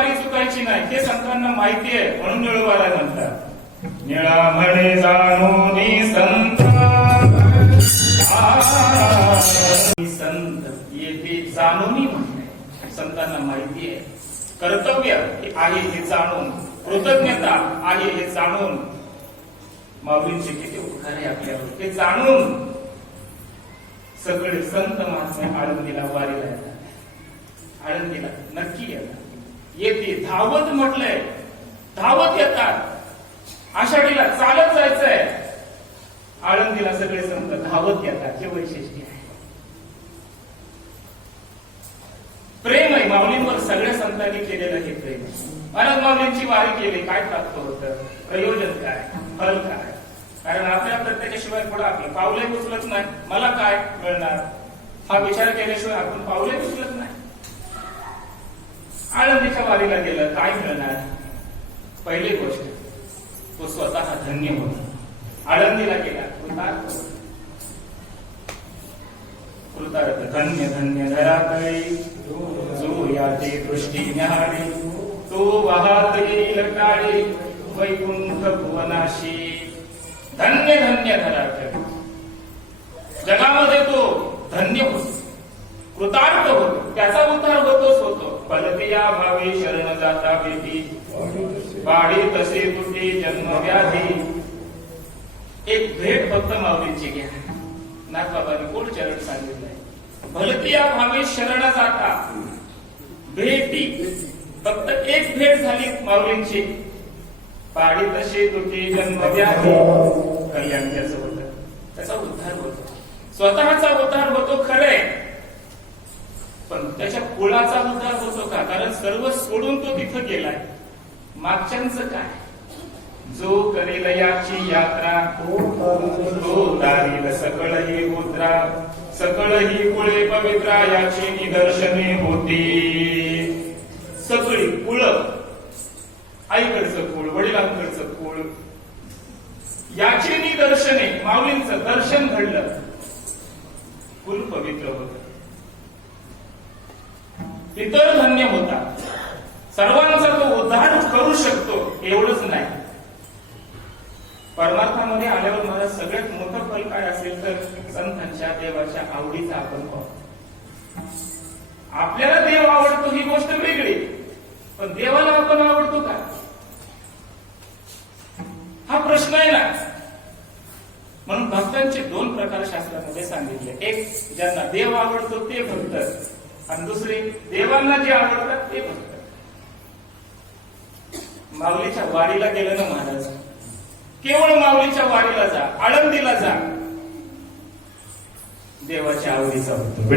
वारी चुकायची नाही. हे संतांना माहिती आहे. म्हणून निळवाला म्हणतात निळा म्हणे जाणून संत. संत. येथे जाणून म्हणणे संतांना माहिती आहे. कर्तव्य आहे हे जाणून. कृतज्ञता आहे हे जाणून. माऊलींचे किती उपकार आहे आपल्यावर. ते जाणून. सगळे संत महात्मा आळंदीला वारीला येतात. आळंदीला नक्की येतात. येते धावत म्हटलंय. धावत येतात. आषाढीला चालत जायचंय. आळंदीला सगळे संत धावत येतात. हे वैशिष्ट्य आहे. प्रेम आहे. माऊलींवर सगळ्या संतांनी केलेलं हे प्रेम. महाराज माऊलींची वारी केली. काय प्राप्त होतं? प्रयोजन काय? फल काय? कारण आपल्या प्रत्येकाशिवाय पुढे आपलं पावले उचलत नाही. मला काय मिळणार हा विचार केल्याशिवाय आपण पावले उचलत नाही. आळंदीच्या वारीला गेलं काय मिळणार पहिली गोष्ट तो स्वतः धन्य होता. आळंदीला गेला कृतार्थ होतो. कृतार्थ धन्य धन्य धरातळी जो याची दृष्टी न्याहाळी तो वाहत येईल टाळी वैकुंठ भुवनाशी. धन्य धन्य धरातळी. जगामध्ये तो धन्य होतो. कृतार्थ होतो. त्याचा उद्धार होतोच होतो. फलतिया भावी शरण जाता भीती वाढी तसे तुटी जन्म व्याधी एक भेट फक्त माऊलींची घ्या. नागबाबांनी कोण चरण सांगितलंय? भलतिया भावी शरण जाता भेटी. फक्त एक भेट झाली माऊलींची. पाडी तशी तुटी जन्म व्याधी कल्याण त्याचं त्याचा उद्धार होतो. स्वतःचा उद्धार होतो खरे पण त्याच्या कुळाचा उद्धार होतो. कारण सर्व सोडून तो तिथं गेलाय. मागच्यांचं काय? जो करेल याची यात्रा तो दारील सकळ ही मुद्रा. सकळ ही कुळे पवित्रा याची निदर्शने होती. सगळी कुळ आईकडचं कुळ वडिलांकडचं कुळ. याची निदर्शने माऊलींचं दर्शन घडलं. कुल पवित्र होतं. इतर धन्य होता. सर्वांचा तो उद्धार करू शकतो एवढंच नाही. परमार्थामध्ये आल्यावर मला सगळ्यात मोठं फल काय असेल तर संतांच्या देवाच्या आवडीचा आपण पाहू. आपल्याला देव आवडतो ही गोष्ट वेगळी पण देवाला आपण आवडतो का? हा प्रश्न आहे ना. म्हणून भक्तांचे दोन प्रकार शास्त्रामध्ये सांगितले. एक ज्यांना देव आवडतो ते भक्त. आणि दुसरे देवांना जे आवडतात ते माऊलीच्या वारीला गेलं ना महाराज? केवळ माऊलीच्या वारीला जा आळंदीला जा. देवाच्या आवडीचा होतो.